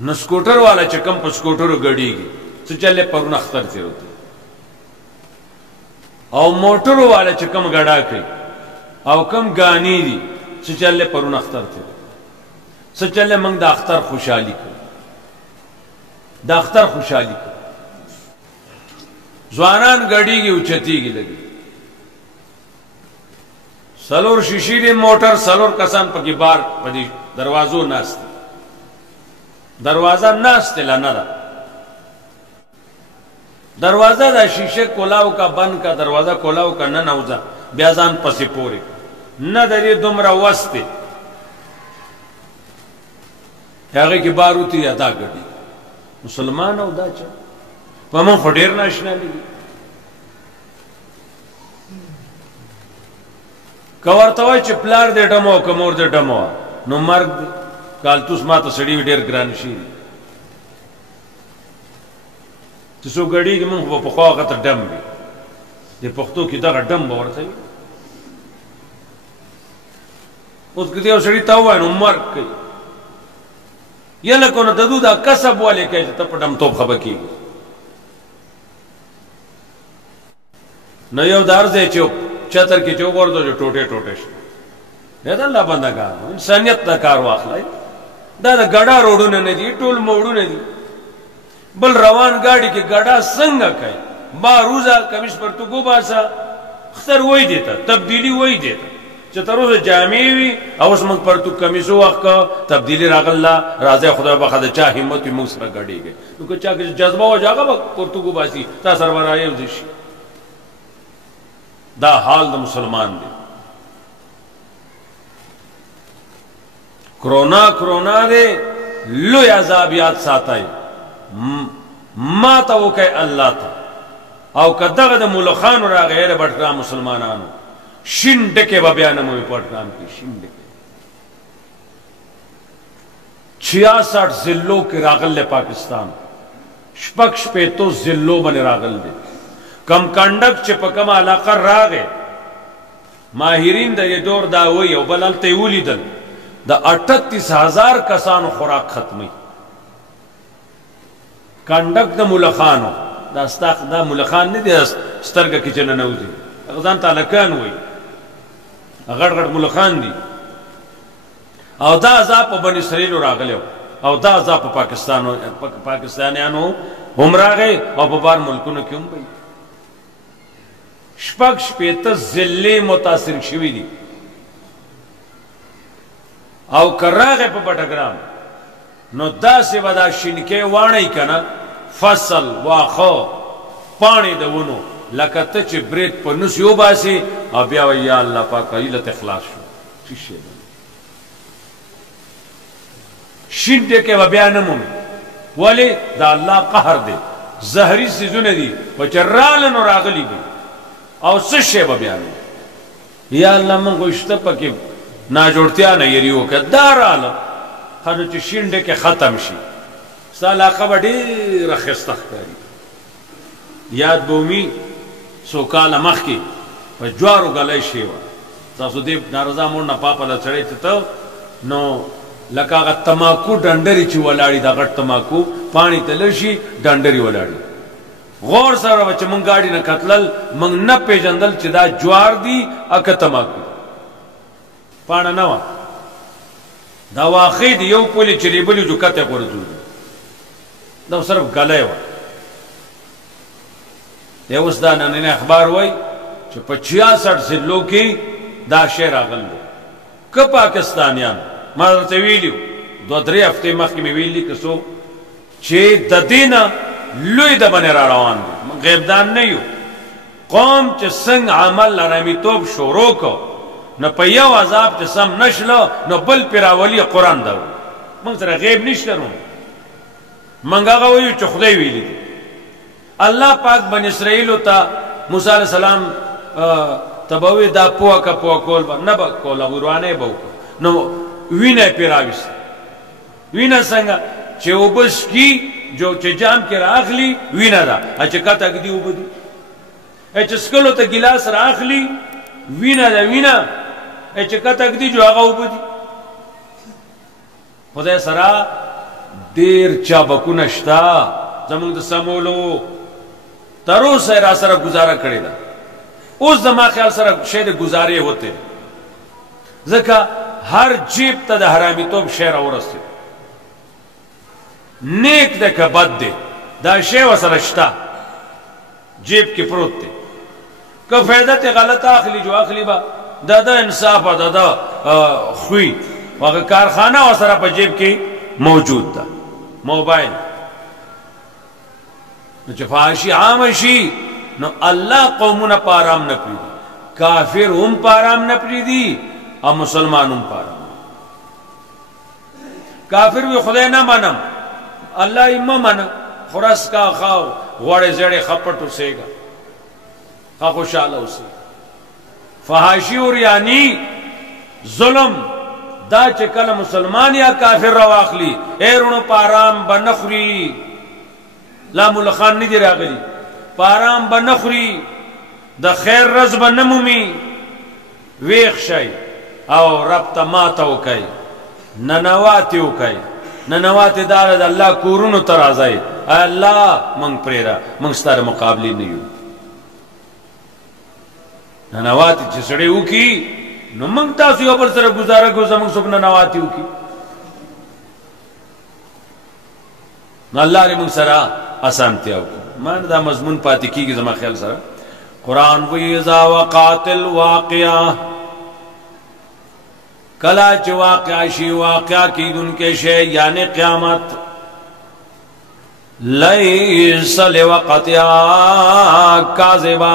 نو سکوټر والا چې کم په سکوټرو ګډیږي څه چلې پرون اختر تیروته او موټرو والا چې کم ګډا کوي او کم غانی دي څه چلې پرون اختر تیروته څه چلې موږ د اختر خوشحالي کوو د اختر خوشحالي کوو ځوانان ګډیږي او چتیږي لګي سلور شیشې دی موټر سلور کسان پکې بار پدې دروازو ناست دروازه ناست لنه ده دروازه دا شیشه کولاو کا بند کا دروازه کولاو کا نه نوځه بیا ځان پسې پورې نه درې دومره وسته هغه کې باروتی ادا کړي مسلمان او دا چا په مون خډیر ناشنا لګي کورتوي چې پلار دې ډمو کومور دې ډمو نو مرګ کالتوس ماته سړی ډیر ګران شي چې څو غړي کې مونږ په خوا غتر ډم وي د پښتو کې دا ډم ورته وي اوس کې یو سړی تا وای نو مرګ کوي یله کو نه ددو دا کسب والے کوي ته په ډم توپ خبر کیږي نو یو دارځه چې چتر کې چوک ورته ټوټه ټوټه شي دا الله بندګار انسانيت دا کار واخلای دا غډا روډونه نه دي ټول موړونه دي بل روان گاڑی کې غډا څنګه کوي با روزه کمیس پر تو کو باسا اختر وای دیتا تبدیلی وای دیتا چې تر اوسه جامع وي او اوس موږ پر تو کمیسو وخت تبدیلی راغله راځي خدای په خدای چا همت موږ سره غړيږي نو که چا کې جذبه و جاګه پر تو کو باسي تا سره ورایو دي دا حال د مسلمان دی کرونا دے لوی عذاب یاد ساتای ما تا وکي الله تا او کداغه د مولخان را غیر بټرا مسلمانانو شینډکه به بیان مو پټرام کی شینډکه 66 ضلعو کې راغل پاکستان شپږ په تو ضلعو باندې راغل دي کم کنډک چې په کومه علاقه راغې ماهرین د دې دور دا وی او بلالته ولیدل د 38000 کسانو خوراک ختمي کنډک د ملخانو دا استاق دا ملخان نه دي سترګه کې چنه نوځي غزان تعالی کان وی غړ غړ ملخان دي او دا عذاب په بنی اسرائیل راغلو او دا عذاب په پاکستانیانو هم راغی او په بار ملکونو کې هم وي شپږ شپېته ضلعې متاثر شوي دي او کراغه په پټګرام نو داسې ودا شینکې وانه کنا فصل واخو پانی دونو لکه ته چې برید په نس یو باسي او بیا یا الله پاک ایله اخلاص شو چې شي شینډه کې بیا نه مون ولی دا الله قهر دی زهري سيزونه دي په چرال نو راغلي دي او څه شی بیا نه یا الله مونږ وشته پکې نا جوړتیا نه یریو کداراله خنو چې شینډه کې ختم شي سالا خبرې رخصتخ کوي یاد بومي سو کال مخ کې په جوارو غلای شي وا تاسو دې نارضا مون نه پاپله چړې ته نو لکه تماکو ډنډري چې ولاړی دا غټ تماکو پانی تلشي ډنډري ولاړی غور سره چې مونږ گاډي نه کتلل مونږ نه پیژندل چې دا جوار دی اکه تماکو پانا نه دا واخې دی یو پولی چلی بلی جو کته ورځو دا صرف غلای و دی اوس دا نن اخبار وای چې په 66 ضلعو کې دا شعر راغل که پاکستانیان ما ته ویلو 2-3 هفته مخکې مې ویلي کسو چې د دینه لوی د باندې را روان دي غیبدان نه یو قوم چې څنګه عمل لرامیتوب شروع کو نو په یو عذاب چې سم نشلو نو بل پیراولی قرآن دا موږ سره غیب نشته نو موږ هغه وایو چې خدای ویلي دي الله پاک بن اسرائیل ته موسی علیہ السلام تبوی دا پوکا پوکول نه با کولا ورانه بو نو وینه پیراویس وینه څنګه چې وبس کی جو چې جام کې راخلی وینه دا چې کته کې دی وبدي چې سکلو ته ګلاس راخلی وینه دا وینه چې کته کې دی جو هغه وبدي خدای سره ډیر چابکونه شته زمونږ د سمولو تر اوسه را سره گزاره کړې ده اوس زما خیال سره شی د گزارې ہوتے ځکه هر جیب ته د حرامیتوب شی راورسېد نیک ده که بد ده دا شی ورسره شته جیب کې پروت دی که فایده ته غلط اخلي جو اخلي با دا انصاف او دا خوی هغه کارخانه ورسره په جیب کې موجود ده موبایل نو چې فحاشي عام شي نو الله قومونه پارام نه پریدي کافر هم پارام نه پریدي او مسلمان هم پارام کافر وی خدای نه منم الله یې مه منه خرس کا خاو غوړې زړې خپټ اوسېږه خا خوشاله اوسې فحاشي اور یعنی ظلم دا چې کله مسلمان یا کافر رواخلی ایرونو پارام بنخري لا ملخان نه دی راغلی پارام بنخري د خیر رز بنمومي ویخ شي او رب ته ماته وکي ننوات وکي ننوات دار د الله کورونو ترازای الله مونږ پریرا مونږ ستاره مقابله نه یو ننوات چې سړی وکي نو مونږ تاسو یو بل سره گزاره کوو زموږ څوک ننوات وکي نو الله دې مونږ سره اسانتیا وکړي مان دا مضمون پاتې کیږي زما خیال سره قرآن وی اذا وقعت الواقعه کلا چې واقع شي واقع کیدونکې شی یعنی قیامت لیس لوقتها کاذبه